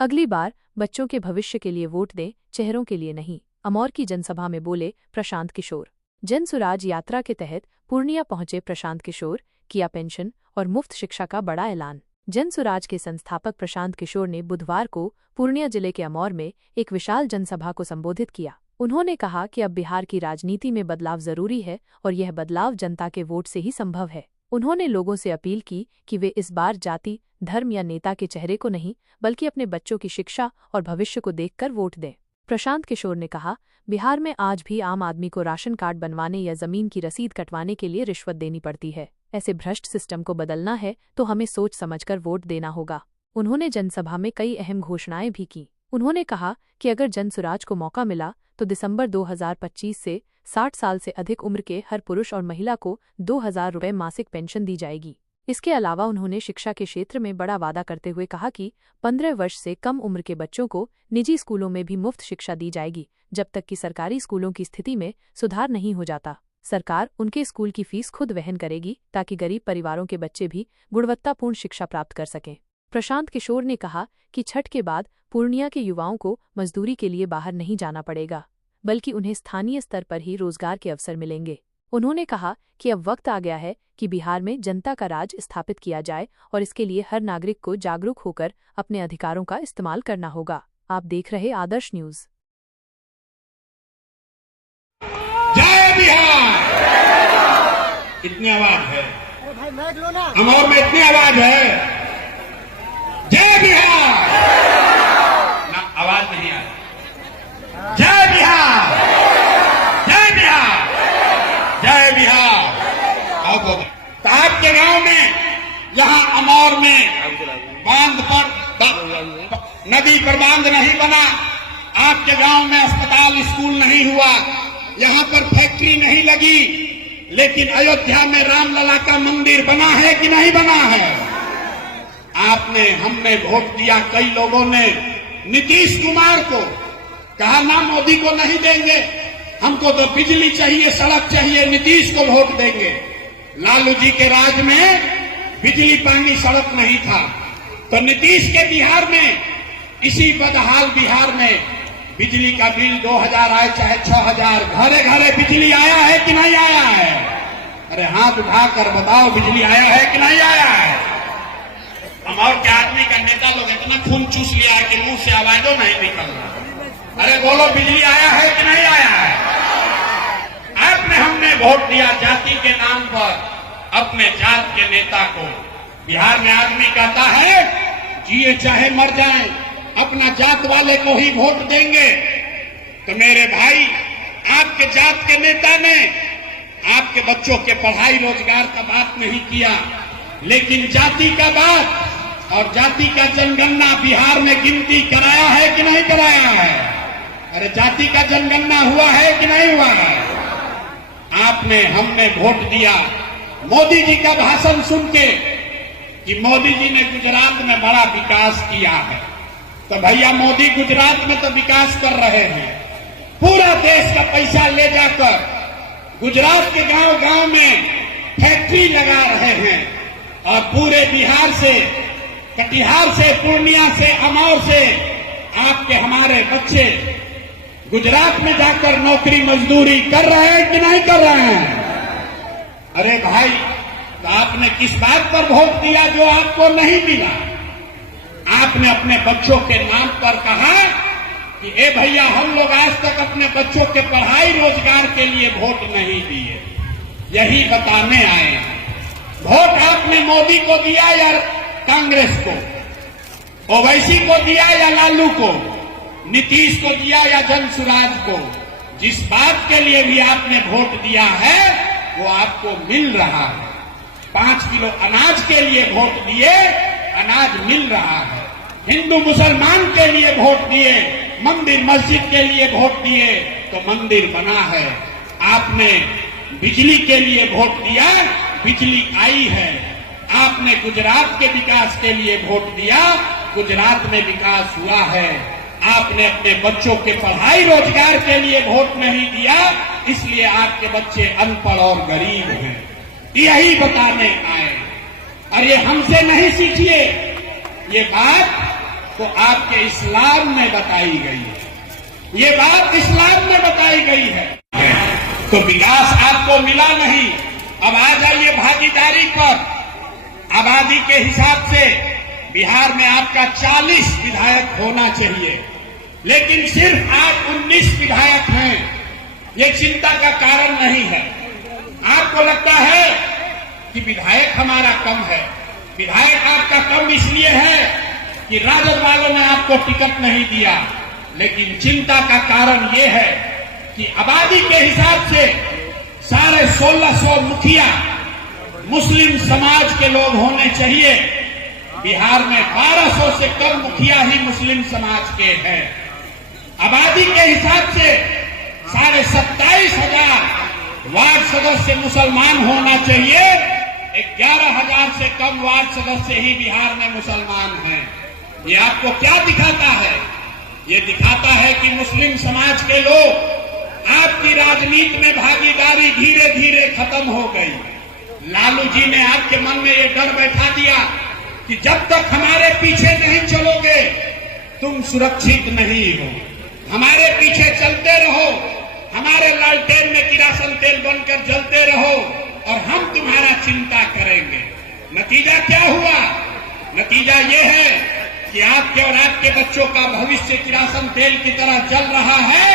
अगली बार बच्चों के भविष्य के लिए वोट दें, चेहरों के लिए नहीं। अमौर की जनसभा में बोले प्रशांत किशोर। जन सुराज यात्रा के तहत पूर्णिया पहुंचे प्रशांत किशोर, किया पेंशन और मुफ्त शिक्षा का बड़ा ऐलान। जन सुराज के संस्थापक प्रशांत किशोर ने बुधवार को पूर्णिया जिले के अमौर में एक विशाल जनसभा को संबोधित किया। उन्होंने कहा कि अब बिहार की राजनीति में बदलाव जरूरी है और यह बदलाव जनता के वोट से ही संभव है। उन्होंने लोगों से अपील की कि वे इस बार जाति, धर्म या नेता के चेहरे को नहीं, बल्कि अपने बच्चों की शिक्षा और भविष्य को देखकर वोट दें। प्रशांत किशोर ने कहा, बिहार में आज भी आम आदमी को राशन कार्ड बनवाने या जमीन की रसीद कटवाने के लिए रिश्वत देनी पड़ती है। ऐसे भ्रष्ट सिस्टम को बदलना है तो हमें सोच समझकर वोट देना होगा। उन्होंने जनसभा में कई अहम घोषणाएं भी की। उन्होंने कहा कि अगर जन सुराज को मौका मिला तो दिसंबर 2025 से 60 साल से अधिक उम्र के हर पुरुष और महिला को 2000 रुपये मासिक पेंशन दी जाएगी। इसके अलावा उन्होंने शिक्षा के क्षेत्र में बड़ा वादा करते हुए कहा कि 15 वर्ष से कम उम्र के बच्चों को निजी स्कूलों में भी मुफ्त शिक्षा दी जाएगी जब तक कि सरकारी स्कूलों की स्थिति में सुधार नहीं हो जाता। सरकार उनके स्कूल की फीस खुद वहन करेगी ताकि गरीब परिवारों के बच्चे भी गुणवत्तापूर्ण शिक्षा प्राप्त कर सकें। प्रशांत किशोर ने कहा कि छठ के बाद पूर्णिया के युवाओं को मजदूरी के लिए बाहर नहीं जाना पड़ेगा, बल्कि उन्हें स्थानीय स्तर पर ही रोजगार के अवसर मिलेंगे। उन्होंने कहा कि अब वक्त आ गया है कि बिहार में जनता का राज स्थापित किया जाए और इसके लिए हर नागरिक को जागरूक होकर अपने अधिकारों का इस्तेमाल करना होगा। आप देख रहे आदर्श न्यूज। जय बिहार! कितनी आवाज है? अमौर में इतनी आवाज है। जय बिहार! ना आवाज नहीं आ रही। जय बिहार! जय बिहार! जय बिहार! आओ तो आपके गांव में, यहाँ अमौर में बांध पर नदी पर बांध नहीं बना, आपके गांव में अस्पताल स्कूल नहीं हुआ, यहाँ पर फैक्ट्री नहीं लगी, लेकिन अयोध्या में रामलला का मंदिर बना है कि नहीं बना है? आपने, हमने वोट दिया, कई लोगों ने नीतीश कुमार को कहा ना मोदी को नहीं देंगे, हमको तो बिजली चाहिए, सड़क चाहिए, नीतीश को वोट देंगे। लालू जी के राज में बिजली, पानी, सड़क नहीं था, तो नीतीश के बिहार में, इसी बदहाल बिहार में बिजली का बिल 2000 आए चाहे 6000, घरे घरे बिजली आया है कि नहीं आया है? अरे हाथ उठाकर बताओ, बिजली आया है कि नहीं आया है? अमौर के आदमी का नेता लोग इतना खून चूस लिया कि मुंह से आवाजों नहीं निकल रहा। अरे बोलो, बिजली आया है कि नहीं आया है? आपने, हमने वोट दिया जाति के नाम पर, अपने जात के नेता को। बिहार में आदमी कहता है जिए चाहे मर जाएं, अपना जात वाले को ही वोट देंगे। तो मेरे भाई, आपके जात के नेता ने आपके बच्चों के पढ़ाई रोजगार का बात नहीं किया, लेकिन जाति का बात और जाति का जनगणना बिहार में गिनती कराया है कि नहीं कराया है? अरे जाति का जनगणना हुआ है कि नहीं हुआ है? आपने, हमने वोट दिया। मोदी जी का भाषण सुन के कि मोदी जी ने गुजरात में बड़ा विकास किया है, तो भैया मोदी गुजरात में तो विकास कर रहे हैं, पूरा देश का पैसा ले जाकर गुजरात के गांव गांव में फैक्ट्री लगा रहे हैं, और पूरे बिहार से, कटिहार से, पूर्णिया से, अमौर से आपके हमारे बच्चे गुजरात में जाकर नौकरी मजदूरी कर रहे हैं कि नहीं कर रहे हैं? अरे भाई, तो आपने किस बात पर वोट दिया जो आपको नहीं मिला? आपने अपने बच्चों के नाम पर कहा कि ए भैया, हम लोग आज तक अपने बच्चों के पढ़ाई रोजगार के लिए वोट नहीं दिए। यही बताने आए हैं। वोट आपने मोदी को दिया या कांग्रेस को, ओवैसी को दिया या लालू को, नीतीश को दिया या जन सुराज को? जिस बात के लिए भी आपने वोट दिया है वो आपको मिल रहा है। 5 किलो अनाज के लिए वोट दिए, अनाज मिल रहा है। हिंदू मुसलमान के लिए वोट दिए, मंदिर मस्जिद के लिए वोट दिए, तो मंदिर बना है। आपने बिजली के लिए वोट दिया, बिजली आई है। आपने गुजरात के विकास के लिए वोट दिया, गुजरात में विकास हुआ है। आपने अपने बच्चों के पढ़ाई रोजगार के लिए वोट नहीं दिया, इसलिए आपके बच्चे अनपढ़ और गरीब हैं। यही बताने आए। और ये हमसे नहीं सीखिए, ये बात तो आपके इस्लाम में बताई गई है। ये बात इस्लाम में बताई गई है। तो विकास आपको मिला नहीं। अब आ जाइए भागीदारी पर। आबादी के हिसाब से बिहार में आपका 40 विधायक होना चाहिए, लेकिन सिर्फ आज 19 विधायक हैं। ये चिंता का कारण नहीं है। आपको लगता है कि विधायक हमारा कम है। विधायक आपका कम इसलिए है कि राजद वालों ने आपको टिकट नहीं दिया, लेकिन चिंता का कारण ये है कि आबादी के हिसाब से 1650 मुखिया मुस्लिम समाज के लोग होने चाहिए। बिहार में 1200 से कम मुखिया ही मुस्लिम समाज के हैं। आबादी के हिसाब से 27,500 वार्ड सदस्य मुसलमान होना चाहिए। 11,000 से कम वार्ड सदस्य ही बिहार में मुसलमान हैं। ये आपको क्या दिखाता है? ये दिखाता है कि मुस्लिम समाज के लोग आपकी राजनीति में भागीदारी धीरे धीरे खत्म हो गई। लालू जी ने आपके मन में ये डर बैठा दिया कि जब तक हमारे पीछे नहीं चलोगे तुम सुरक्षित नहीं हो। हमारे पीछे चलते रहो, हमारे लालटेन में किरासन तेल बनकर जलते रहो और हम तुम्हारा चिंता करेंगे। नतीजा क्या हुआ? नतीजा ये है कि आपके और आपके बच्चों का भविष्य किरासन तेल की तरह जल रहा है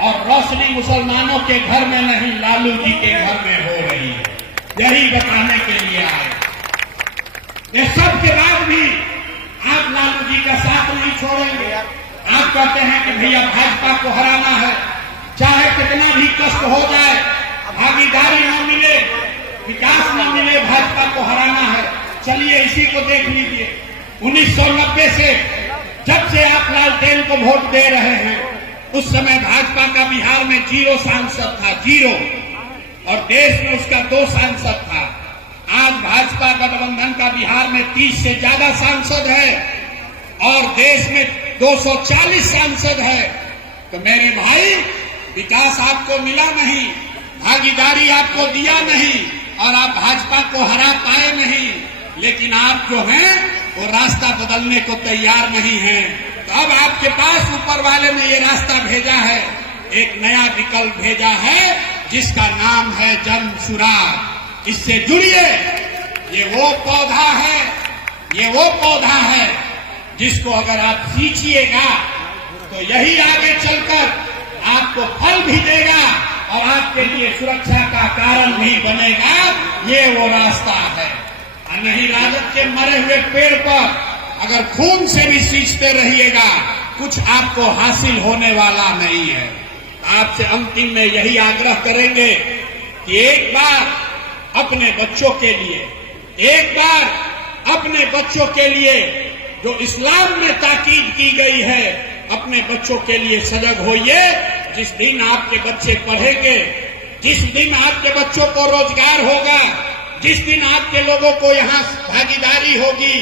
और रोशनी मुसलमानों के घर में नहीं, लालू जी के घर में हो रही है। यही बताने के लिए आए। ये सब के बाद भी आप लालू जी का साथ नहीं छोड़ेंगे। आप कहते हैं कि भैया भाजपा को हराना है, चाहे कितना भी कष्ट हो जाए, भागीदारी न मिले, विकास न मिले, भाजपा को हराना है। चलिए इसी को देख लीजिए। 1990 से जब से आप लालटेन को वोट दे रहे हैं, उस समय भाजपा का बिहार में 0 सांसद था, 0, और देश में उसका 2 सांसद था। आज भाजपा गठबंधन का बिहार में 30 से ज्यादा सांसद है और देश में 240 सांसद है। तो मेरे भाई, विकास आपको मिला नहीं, भागीदारी आपको दिया नहीं और आप भाजपा को हरा पाए नहीं, लेकिन आप जो हैं वो रास्ता बदलने को तैयार नहीं हैं। तो अब आपके पास ऊपर वाले ने ये रास्ता भेजा है, एक नया विकल्प भेजा है जिसका नाम है जन सुराग। इससे जुड़िए। ये वो पौधा है, ये वो पौधा है जिसको अगर आप सींचिएगा तो यही आगे चलकर आपको फल भी देगा और आपके लिए सुरक्षा का कारण भी बनेगा। ये वो रास्ता है। और नहीं राजद के मरे हुए पेड़ पर अगर खून से भी सींचते रहिएगा, कुछ आपको हासिल होने वाला नहीं है। आपसे अंतिम में यही आग्रह करेंगे कि एक बार अपने बच्चों के लिए, एक बार अपने बच्चों के लिए जो इस्लाम में ताकीद की गई है, अपने बच्चों के लिए सजग होइए। जिस दिन आपके बच्चे पढ़ेंगे, जिस दिन आपके बच्चों को रोजगार होगा, जिस दिन आपके लोगों को यहाँ भागीदारी होगी,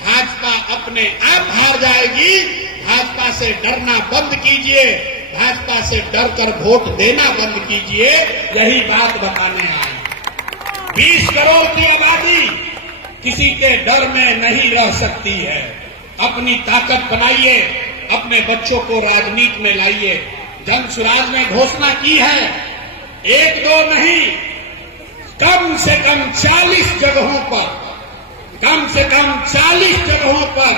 भाजपा अपने आप हार जाएगी। भाजपा से डरना बंद कीजिए, भाजपा से डरकर वोट देना बंद कीजिए। यही बात बताने आए। 20 करोड़ की आबादी किसी के डर में नहीं रह सकती है। अपनी ताकत बनाइए, अपने बच्चों को राजनीति में लाइए। जन सुराज ने घोषणा की है, 1-2 नहीं, कम से कम 40 जगहों पर, कम से कम 40 जगहों पर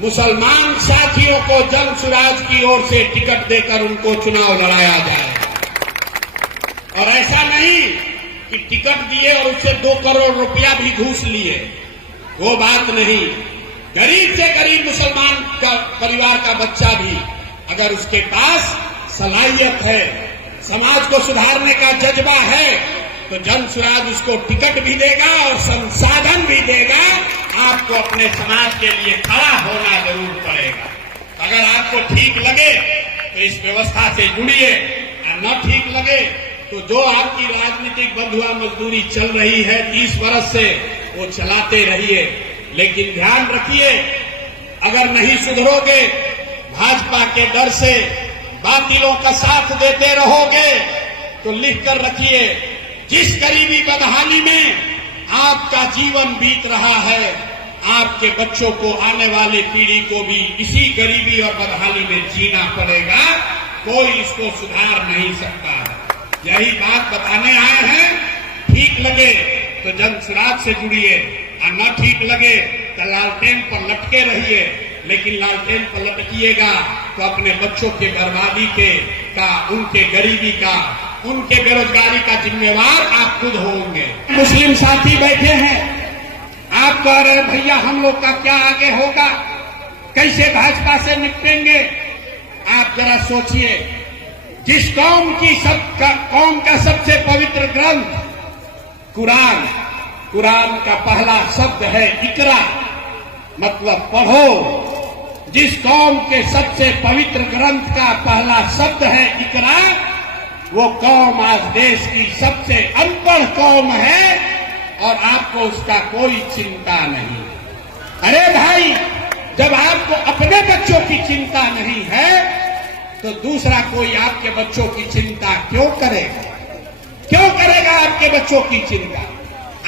मुसलमान साथियों को जन सुराज की ओर से टिकट देकर उनको चुनाव लड़ाया जाए। और ऐसा नहीं कि टिकट दिए और उससे 2 करोड़ रुपया भी घूस लिए, वो बात नहीं। गरीब से गरीब मुसलमान का परिवार का बच्चा भी अगर उसके पास सलाहियत है, समाज को सुधारने का जज्बा है, तो जन सुराज उसको टिकट भी देगा और संसाधन भी देगा। आपको अपने समाज के लिए खड़ा होना जरूर पड़ेगा। अगर आपको ठीक लगे तो इस व्यवस्था से जुड़िए, और न ठीक लगे तो जो आपकी राजनीतिक बंधुआ मजदूरी चल रही है 30 वर्ष से, वो चलाते रहिए। लेकिन ध्यान रखिए, अगर नहीं सुधरोगे, भाजपा के डर से बातिलों का साथ देते रहोगे, तो लिख कर रखिए, जिस गरीबी बदहाली में आपका जीवन बीत रहा है, आपके बच्चों को, आने वाली पीढ़ी को भी इसी गरीबी और बदहाली में जीना पड़ेगा। कोई इसको सुधार नहीं सकता है। यही बात बताने आए हैं। ठीक लगे तो जन सुराज से जुड़िए और न ठीक लगे तो लालटेन पर लटके रहिए। लेकिन लालटेन पर लटकिएगा तो अपने बच्चों के बर्बादी का, उनके गरीबी का, उनके बेरोजगारी का जिम्मेवार आप खुद होंगे। मुस्लिम साथी बैठे हैं, आप कह रहे हैं भैया हम लोग का क्या आगे होगा, कैसे भाजपा से निपटेंगे। आप जरा सोचिए, जिस कौम का सबसे पवित्र ग्रंथ कुरान का पहला शब्द है इकरा, मतलब पढ़ो। जिस कौम के सबसे पवित्र ग्रंथ का पहला शब्द है इकरा, वो कौम आज देश की सबसे अनपढ़ कौम है और आपको उसका कोई चिंता नहीं। अरे भाई, जब आपको अपने बच्चों की चिंता नहीं है तो दूसरा कोई आपके बच्चों की चिंता क्यों करेगा? क्यों करेगा आपके बच्चों की चिंता?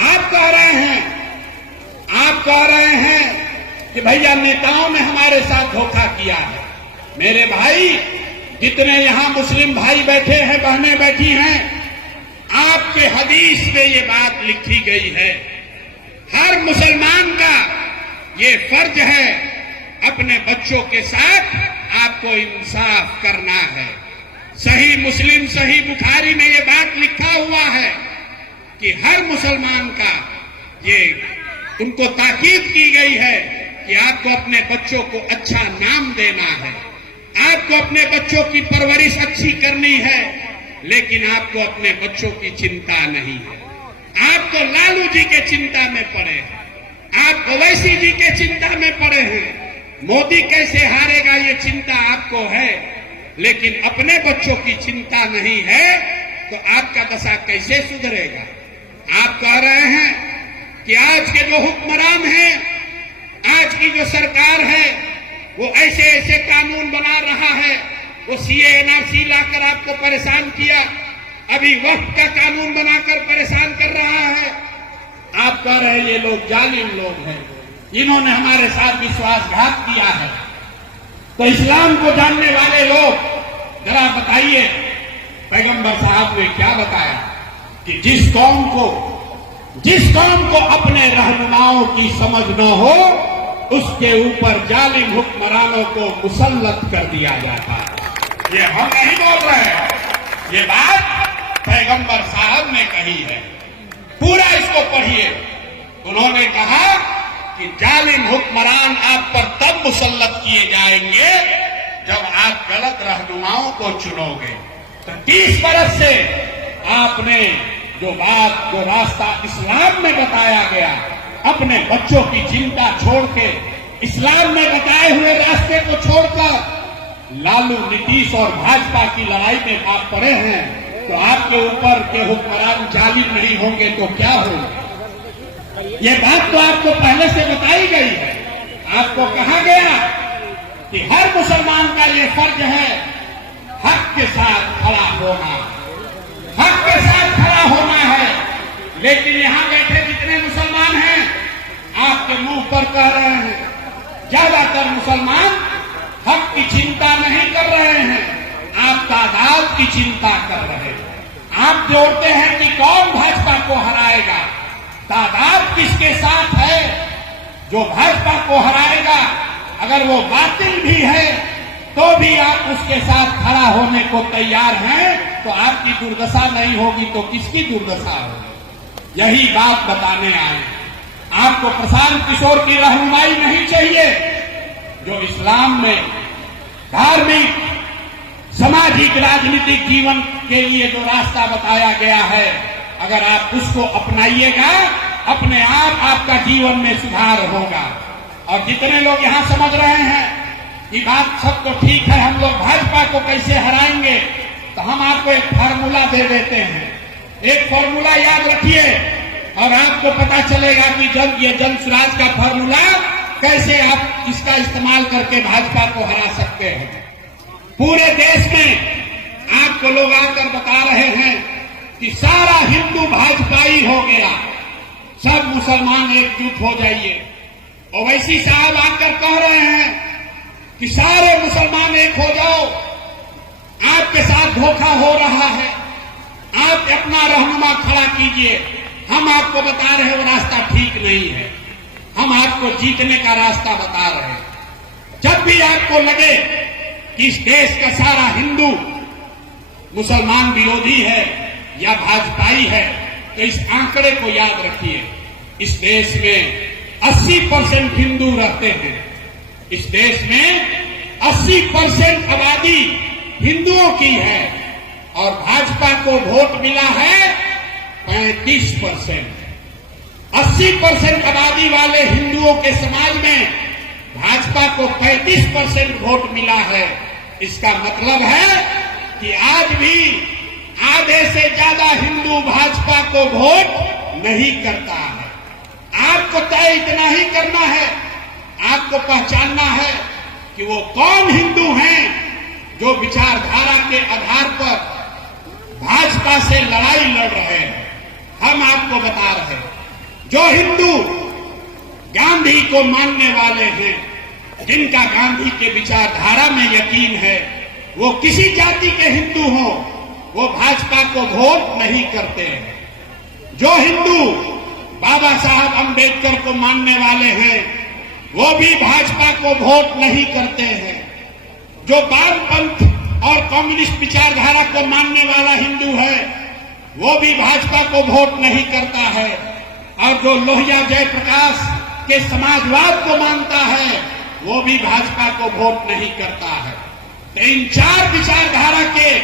आप कह रहे हैं कि भैया नेताओं ने हमारे साथ धोखा किया है। मेरे भाई, जितने यहां मुस्लिम भाई बैठे हैं, बहनें बैठी हैं, आपके हदीस में ये बात लिखी गई है। हर मुसलमान का ये फर्ज है, अपने बच्चों के साथ आपको इंसाफ करना है। सही मुस्लिम, सही बुखारी में ये बात लिखा हुआ है कि हर मुसलमान का ये उनको ताकीद की गई है कि आपको अपने बच्चों को अच्छा नाम देना है, आपको अपने बच्चों की परवरिश अच्छी करनी है, लेकिन आपको अपने बच्चों की चिंता नहीं है। आप तो लालू जी के चिंता में पड़े हैं, आप ओवैसी जी के चिंता में पड़े हैं, मोदी कैसे हारेगा ये चिंता आपको है, लेकिन अपने बच्चों की चिंता नहीं है तो आपका दशा कैसे सुधरेगा? आप कह रहे हैं कि आज के जो हुक्मरान हैं, आज की जो सरकार है, वो ऐसे ऐसे कानून बना रहा है, वो सीए एनआरसी लाकर आपको परेशान किया, अभी वक्त का कानून बनाकर परेशान कर रहा है। आप कह रहे हैं ये लोग जालिम लोग हैं, इन्होंने हमारे साथ विश्वासघात किया है। तो इस्लाम को जानने वाले लोग जरा बताइए, पैगंबर साहब ने क्या बताया कि जिस कौम को अपने रहनुमाओं की समझ न हो, उसके ऊपर जालिम हुक्मरानों को मुसल्लत कर दिया जाता है। ये हम नहीं बोल रहे हैं, ये बात पैगंबर साहब ने कही है। पूरा इसको पढ़िए। उन्होंने कहा कि जालिम हुक्मरान आप पर तब मुसल्लत किए जाएंगे जब आप गलत रहनुमाओं को चुनोगे। तो 30 बरस से आपने जो रास्ता इस्लाम में बताया गया, अपने बच्चों की चिंता छोड़ के, इस्लाम में बताए हुए रास्ते को छोड़कर लालू, नीतीश और भाजपा की लड़ाई में आप पड़े हैं, तो आपके ऊपर के हुक्मरान जालिम नहीं होंगे तो क्या होगा? ये बात तो आपको पहले से बताई गई है। आपको कहा गया कि हर मुसलमान का ये फर्ज है हक के साथ खड़ा होना, हक के साथ खड़ा होना है। लेकिन यहां बैठे जितने मुसलमान हैं, आपके मुंह पर कह रहे हैं, ज्यादातर मुसलमान हक की चिंता नहीं कर रहे हैं, आप तादाद की चिंता कर रहे हैं। आप जोड़ते हैं कि कौन भाजपा को हराएगा, तादाद किसके साथ है। जो भाजपा को हराएगा, अगर वो बातिल भी है तो भी आप उसके साथ खड़ा होने को तैयार हैं, तो आपकी दुर्दशा नहीं होगी तो किसकी दुर्दशा होगी? यही बात बताने आए। आपको प्रशांत किशोर की रहनुमाई नहीं चाहिए। जो इस्लाम में धार्मिक, सामाजिक, राजनीतिक जीवन के लिए जो रास्ता बताया गया है, अगर आप उसको अपनाइएगा, अपने आप आपका जीवन में सुधार होगा। और जितने लोग यहां समझ रहे हैं ये बात सब तो ठीक है, हम लोग भाजपा को कैसे हराएंगे, तो हम आपको एक फार्मूला दे देते हैं। एक फार्मूला याद रखिए और आपको पता चलेगा कि ये जन स्वराज का फार्मूला कैसे आप इसका इस्तेमाल करके भाजपा को हरा सकते हैं। पूरे देश में आपको लोग आकर बता रहे हैं कि सारा हिंदू भाजपाई हो गया, सब मुसलमान एकजुट हो जाइए। ओवैसी साहब आकर कह रहे हैं कि सारे मुसलमान एक हो जाओ, आपके साथ धोखा हो रहा है, आप अपना रहनुमा खड़ा कीजिए। हम आपको बता रहे हैं वो रास्ता ठीक नहीं है, हम आपको जीतने का रास्ता बता रहे हैं। जब भी आपको लगे कि इस देश का सारा हिंदू मुसलमान विरोधी है या भाजपाई है, तो इस आंकड़े को याद रखिए। इस देश में 80% हिंदू रहते हैं। इस देश में 80% आबादी हिंदुओं की है और भाजपा को वोट मिला है 35%। 80% आबादी वाले हिंदुओं के समाज में भाजपा को 35% वोट मिला है। इसका मतलब है कि आज भी आधे से ज्यादा हिंदू भाजपा को वोट नहीं करता है। आपको तय इतना ही करना है, आपको पहचानना है कि वो कौन हिंदू हैं जो विचारधारा के आधार पर भाजपा से लड़ाई लड़ रहे हैं। हम आपको बता रहे हैं, जो हिंदू गांधी को मानने वाले हैं, जिनका गांधी के विचारधारा में यकीन है, वो किसी जाति के हिंदू हों, वो भाजपा को वोट नहीं करते हैं। जो हिंदू बाबा साहब अंबेडकर को मानने वाले हैं, वो भी भाजपा को वोट नहीं करते हैं। जो वामपंथ और कम्युनिस्ट विचारधारा को मानने वाला हिंदू है, वो भी भाजपा को वोट नहीं करता है। और जो लोहिया जयप्रकाश के समाजवाद को मानता है, वो भी भाजपा को वोट नहीं करता है। तो इन चार विचारधारा के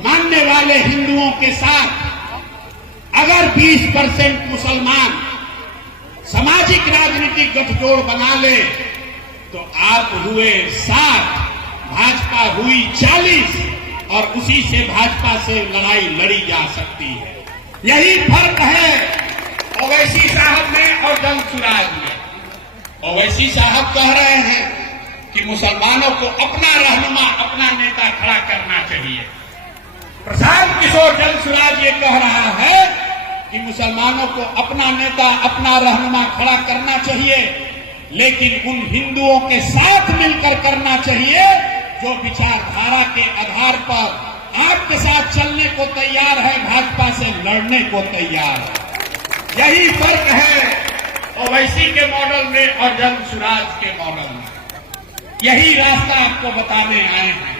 मानने वाले हिंदुओं के साथ अगर 20% मुसलमान सामाजिक राजनीतिक गठजोड़ बना ले, तो आप हुए 60, भाजपा हुई 40 और उसी से भाजपा से लड़ाई लड़ी जा सकती है। यही फर्क है ओवैसी साहब में और जंगसुराज में। ओवैसी साहब कह रहे हैं कि मुसलमानों को अपना रहनुमा, अपना नेता खड़ा करना चाहिए। प्रशांत किशोर जंगसुराज ये कह रहा है कि मुसलमानों को अपना नेता, अपना रहनुमा खड़ा करना चाहिए, लेकिन उन हिंदुओं के साथ मिलकर करना चाहिए जो विचारधारा के आधार पर आपके साथ चलने को तैयार है, भाजपा से लड़ने को तैयार है। यही फर्क है ओवैसी के मॉडल में और जंगसुराज के मॉडल में। यही रास्ता आपको बताने आए हैं।